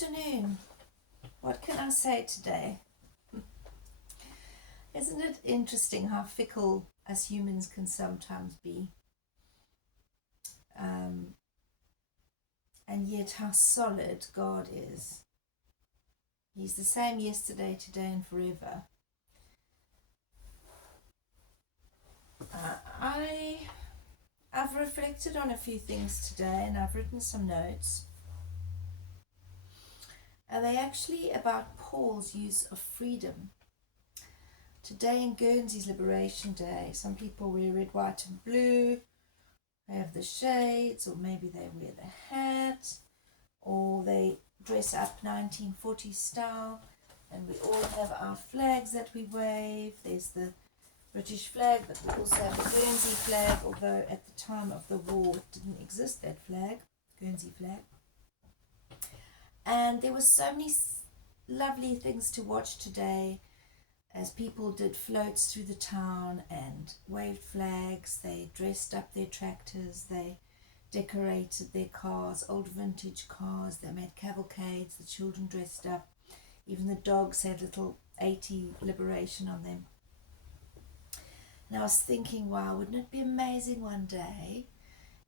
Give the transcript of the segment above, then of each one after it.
afternoon. What can I say today? Isn't it interesting how fickle us humans can sometimes be? And yet how solid God is. He's the same yesterday, today and forever. I've reflected on a few things today and I've written some notes. And they're actually about Paul's use of freedom. Today in Guernsey's Liberation Day, some people wear red, white and blue. They have the shades, or maybe they wear the hat, or they dress up 1940s style, and we all have our flags that we wave. There's the British flag, but we also have the Guernsey flag, although at the time of the war it didn't exist, that flag, Guernsey flag. And there were so many lovely things to watch today as people did floats through the town and waved flags. They dressed up their tractors, they decorated their cars, old vintage cars, they made cavalcades, the children dressed up, even the dogs had little 80 liberation on them. And I was thinking, wow, wouldn't it be amazing one day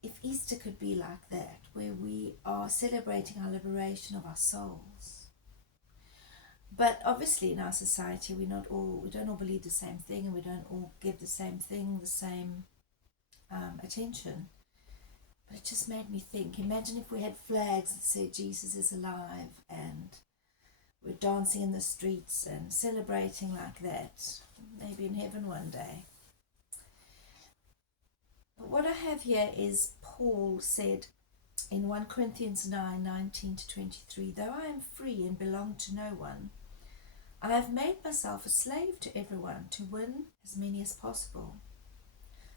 if Easter could be like that, where we are celebrating our liberation of our souls? But obviously in our society we don't all believe the same thing, and we don't all give the same thing the same attention. But it just made me think, imagine if we had flags that said Jesus is alive, and we're dancing in the streets and celebrating like that, maybe in heaven one day. But what I have here is Paul said in 1 Corinthians 9:19 to 23, though I am free and belong to no one, I have made myself a slave to everyone to win as many as possible.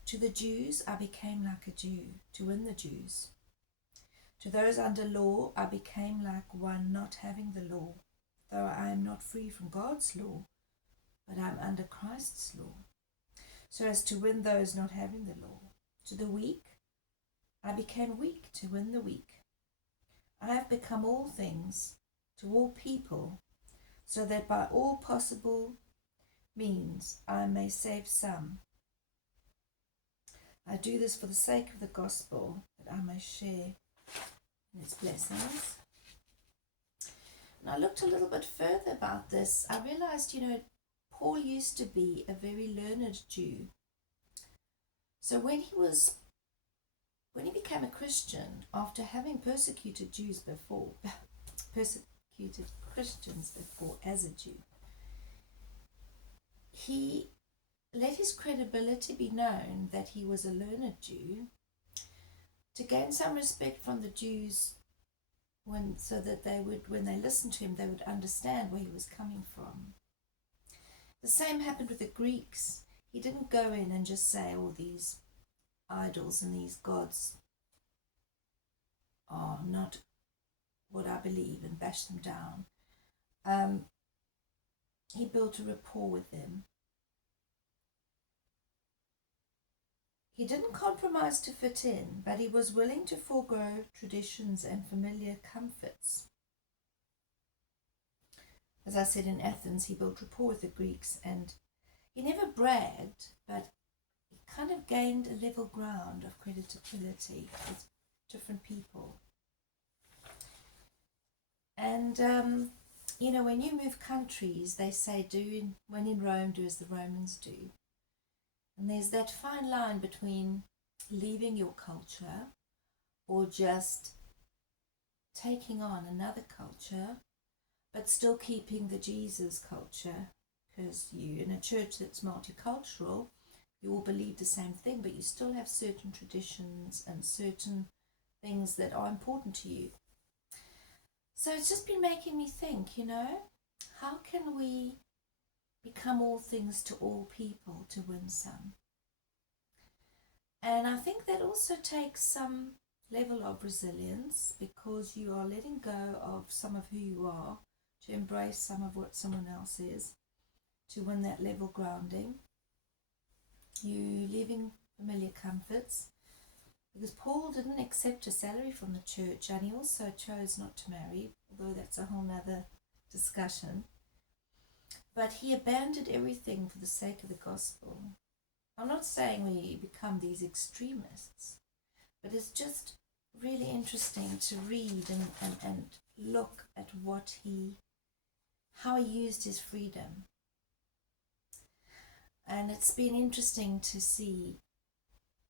To the Jews I became like a Jew to win the Jews. To those under law I became like one not having the law, though I am not free from God's law, but I am under Christ's law, so as to win those not having the law. To the weak I became weak to win the weak. I have become all things to all people, so that by all possible means I may save some. I do this for the sake of the gospel, that I may share in its blessings. And I looked a little bit further about this. I realized, Paul used to be a very learned Jew. So when he became a Christian, after having persecuted Jews before, persecuted Christians before as a Jew, he let his credibility be known that he was a learned Jew, to gain some respect from the Jews, so that they would, when they listened to him, they would understand where he was coming from. The same happened with the Greeks. He didn't go in and just say, all these idols and these gods are not what I believe, and bash them down. He built a rapport with them. He didn't compromise to fit in, but he was willing to forego traditions and familiar comforts. As I said, in Athens, he built rapport with the Greeks, and he never bragged, but he kind of gained a level ground of credibility with different people. And, when you move countries, they say, when in Rome, do as the Romans do. And there's that fine line between leaving your culture or just taking on another culture, but still keeping the Jesus culture, because you, in a church that's multicultural, you all believe the same thing, but you still have certain traditions and certain things that are important to you. So it's just been making me think, how can we become all things to all people to win some? And I think that also takes some level of resilience, because you are letting go of some of who you are to embrace some of what someone else is, to win that level grounding. You leaving familiar comforts. because Paul didn't accept a salary from the church, and he also chose not to marry, although that's a whole nother discussion. But he abandoned everything for the sake of the gospel. I'm not saying we become these extremists, but it's just really interesting to read and look at how he used his freedom. And it's been interesting to see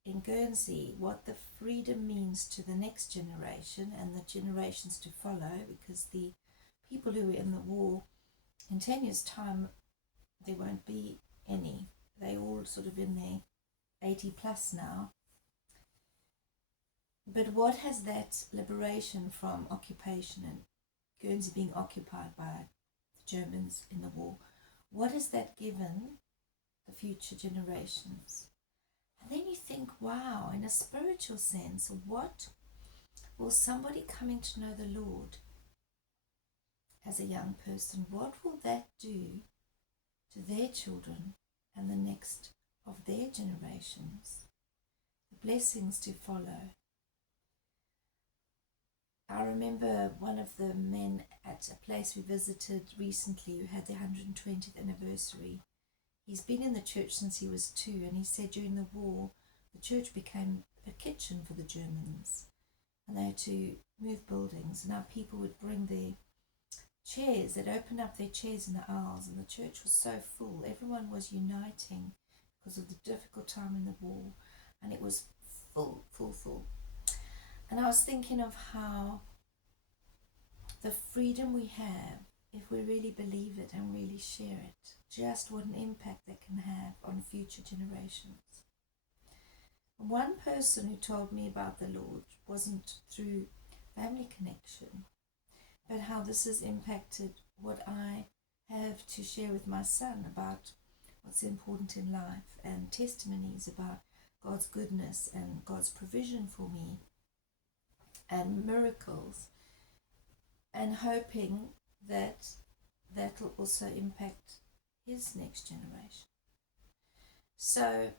in Guernsey what the freedom means to the next generation and the generations to follow, because the people who were in the war, in 10 years' time, there won't be any. They're all sort of in their 80 plus now. But what has that liberation from occupation and Guernsey being occupied by the Germans in the war, what has that given the future generations? And then you think, wow, in a spiritual sense, what will somebody coming to know the Lord as a young person, what will that do to their children and the next of their generations? The blessings to follow. I remember one of the men at a place we visited recently who had their 120th anniversary. He's been in the church since he was 2, and he said during the war the church became a kitchen for the Germans, and they had to move buildings, and our people would bring their chairs. They'd open up their chairs in the aisles, and the church was so full. Everyone was uniting because of the difficult time in the war, and it was full. And I was thinking of how the freedom we have, if we really believe it and really share it, just what an impact that can have on future generations. One person who told me about the Lord wasn't through family connection, but how this has impacted what I have to share with my son about what's important in life, and testimonies about God's goodness and God's provision for me and miracles, and hoping that that'll also impact his next generation. So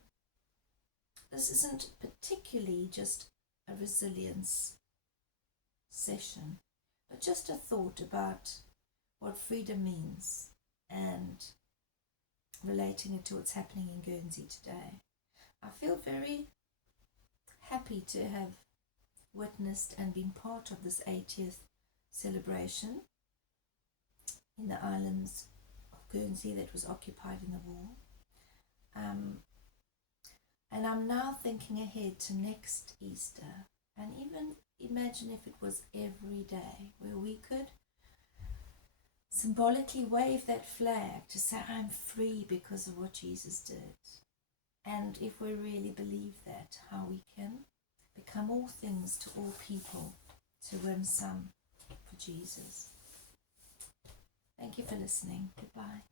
this isn't particularly just a resilience session, but just a thought about what freedom means and relating it to what's happening in Guernsey today. I feel very happy to have witnessed and been part of this 80th celebration in the islands of Guernsey that was occupied in the war. And I'm now thinking ahead to next Easter, and even imagine if it was every day where we could symbolically wave that flag to say, I'm free because of what Jesus did. And if we really believe that, how we can become all things to all people, to win some for Jesus. Thank you for listening. Goodbye.